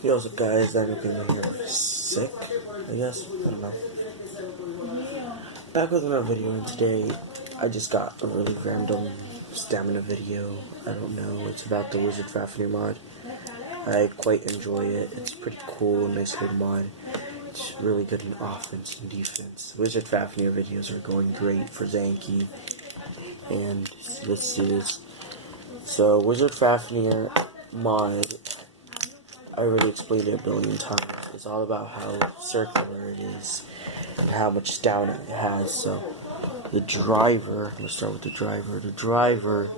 Yo, what's up guys, I'm being here sick, I guess, I don't know. Back with another video, and today I just got a really random stamina video. I don't know, it's about the Wizard Fafnir mod. I quite enjoy it, it's pretty cool, nice little mod. It's really good in offense and defense. Wizard Fafnir videos are going great for Zanky, and let's do this. So, Wizard Fafnir mod, I already explained it a billion times. It's all about how circular it is and how much stamina it has. So the driver, let's start with the driver. The driver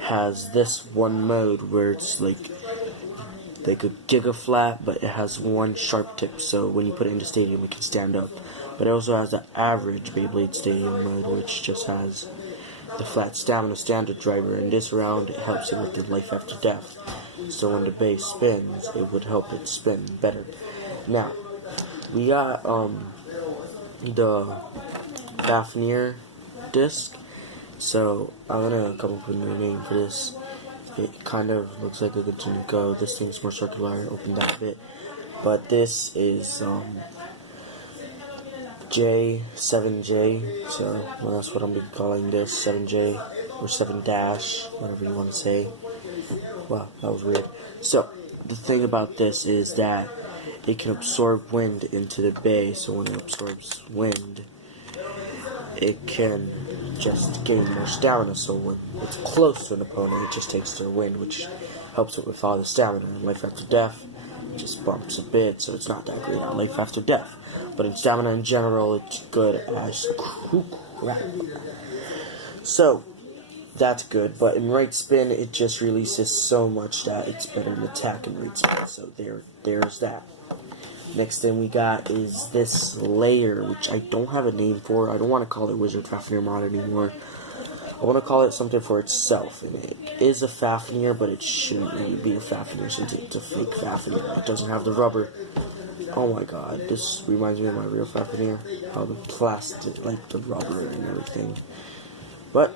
has this one mode where it's like a Giga Flat, but it has one sharp tip. So when you put it into Stadium, it can stand up. But it also has the average Beyblade Stadium mode, which just has the flat stamina standard driver. In this round, it helps it with the life after death. So when the base spins, it would help it spin better. Now, we got the Fafnir disc. So I'm gonna come up with a new name for this. It kind of looks like a Continue Go. This thing's more circular. Open that bit, but this is J7J. So that's what I'm be calling this, 7J or 7 dash, whatever you want to say. Wow, that was weird. So, the thing about this is that it can absorb wind into the bay, so when it absorbs wind, it can just gain more stamina, so when it's close to an opponent, it just takes their wind, which helps it with all the stamina. In Life After Death, it just bumps a bit, so it's not that great on Life After Death. But in stamina in general, it's good as crap. So, that's good, but in right spin, it just releases so much that it's better in attack and right spin, so there's that. Next thing we got is this layer, which I don't have a name for. I don't want to call it Wizard Fafnir mod anymore. I want to call it something for itself, and it is a Fafnir, but it shouldn't really be a Fafnir since it's a fake Fafnir. It doesn't have the rubber. Oh my god, this reminds me of my real Fafnir. How the plastic, like the rubber and everything. But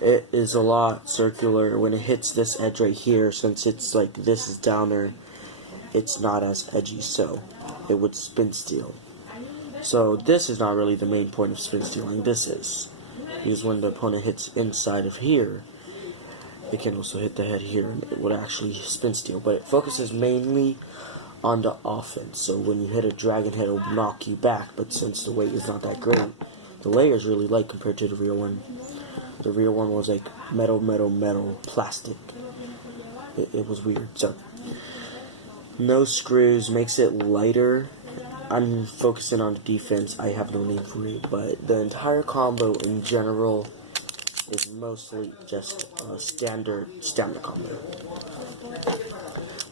it is a lot circular when it hits this edge right here. Since it's like this is downer, it's not as edgy, so it would spin steal. So this is not really the main point of spin stealing. This is because when the opponent hits inside of here, it can also hit the head here, and it would actually spin steal. But it focuses mainly on the offense. So when you hit a dragon head, it'll knock you back. But since the weight is not that great, the layer is really light compared to the real one. The real one was like metal, plastic. It was weird. So, no screws makes it lighter. I'm focusing on the defense. I have no name for it, but the entire combo in general is mostly just a standard stamina combo.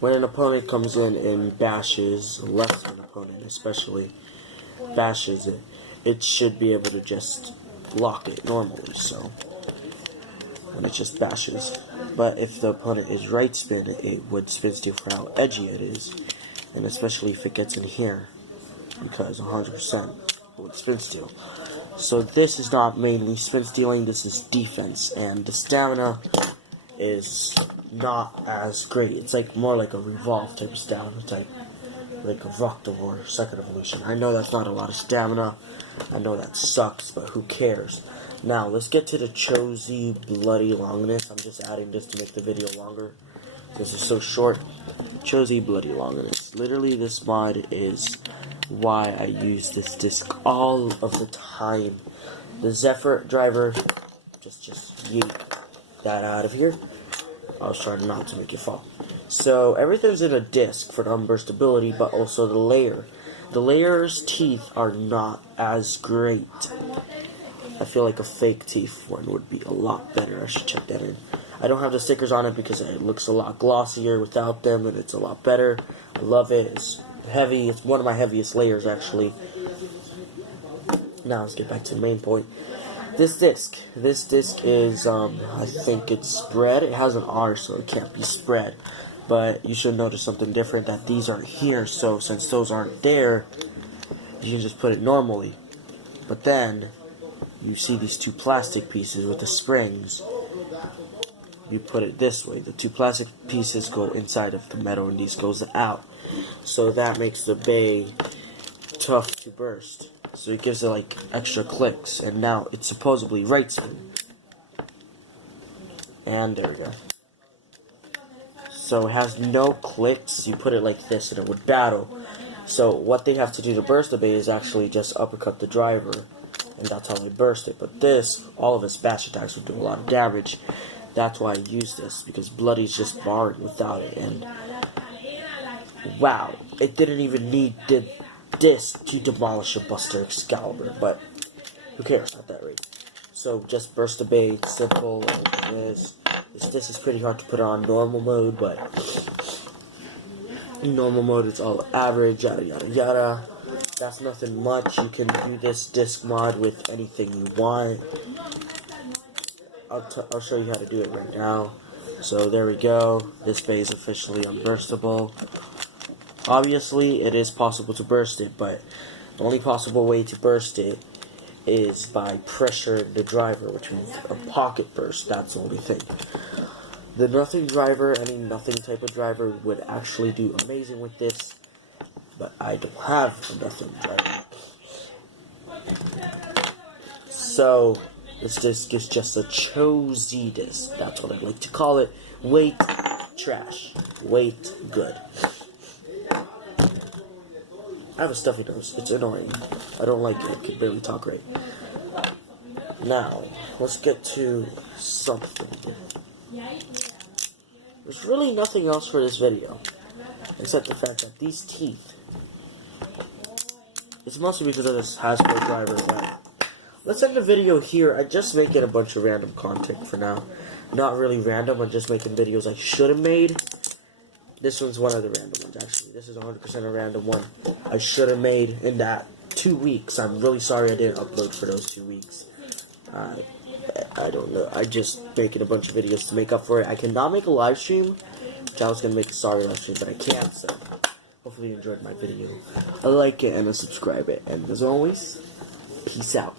When an opponent comes in and bashes, left an opponent especially, bashes it, it should be able to just block it normally, so when it just bashes. But if the opponent is right spin, it would spin steal for how edgy it is, and especially if it gets in here, because 100% would spin steal. So this is not mainly spin stealing, this is defense, and the stamina is not as great. It's like more like a Revolve type of stamina type, like a Voctavor second evolution. I know that's not a lot of stamina, I know that sucks, but who cares? Now, let's get to the Chozy Bloody Longinus. I'm just adding this to make the video longer. This is so short. Chozy Bloody Longinus. Literally, this mod is why I use this disc all of the time. The Zephyr driver, just yeet that out of here. I was trying not to make it fall. So, everything's in a disc for the unburstability, but also the layer. The layer's teeth are not as great. I feel like a fake teeth one would be a lot better. I should check that in. I don't have the stickers on it because it looks a lot glossier without them, and it's a lot better. I love it. It's heavy. It's one of my heaviest layers, actually. Now let's get back to the main point. This disc is, I think it's spread. It has an R, so it can't be spread. But you should notice something different, that these aren't here. So since those aren't there, you can just put it normally. But then you see these two plastic pieces with the springs. you put it this way. The 2 plastic pieces go inside of the metal and these goes out. So that makes the bay tough to burst. So it gives it like extra clicks, and now it's supposedly right spin. And there we go. So it has no clicks. You put it like this and it would battle. So what they have to do to burst the bay is actually just uppercut the driver, and that's how they burst it. But this, all of its bash attacks would do a lot of damage. That's why I use this, because Bloody's just barring without it. And wow, it didn't even need this to demolish a Buster Excalibur, but who cares at that rate? So just burst the bay, it's simple, like this. This is pretty hard to put on normal mode, but in normal mode it's all average, yada yada yada. That's nothing much. You can do this disc mod with anything you want. I'll show you how to do it right now. So there we go. This bay is officially unburstable. Obviously, it is possible to burst it, but the only possible way to burst it is by pressuring the driver, which means a pocket burst. That's the only thing. The nothing driver, any nothing type of driver, would actually do amazing with this, but I don't have a nothing driver. So this disc is just a Chosy disc. That's what I like to call it. Weight trash. Weight good. I have a stuffy nose. It's annoying. I don't like it. I can barely talk right. Now, let's get to something. There's really nothing else for this video, except the fact that these teeth. It's mostly because of this Hasbro driver, but let's end the video here. I'm just making a bunch of random content for now. Not really random, I'm just making videos I should have made. This one's one of the random ones, actually. This is 100% a random one I should have made in that 2 weeks. I'm really sorry I didn't upload for those 2 weeks. I don't know. I'm just making a bunch of videos to make up for it. I cannot make a live stream, which I was going to make a sorry live stream, but I can't, so hopefully you enjoyed my video. I like it and I subscribe it. And as always, peace out.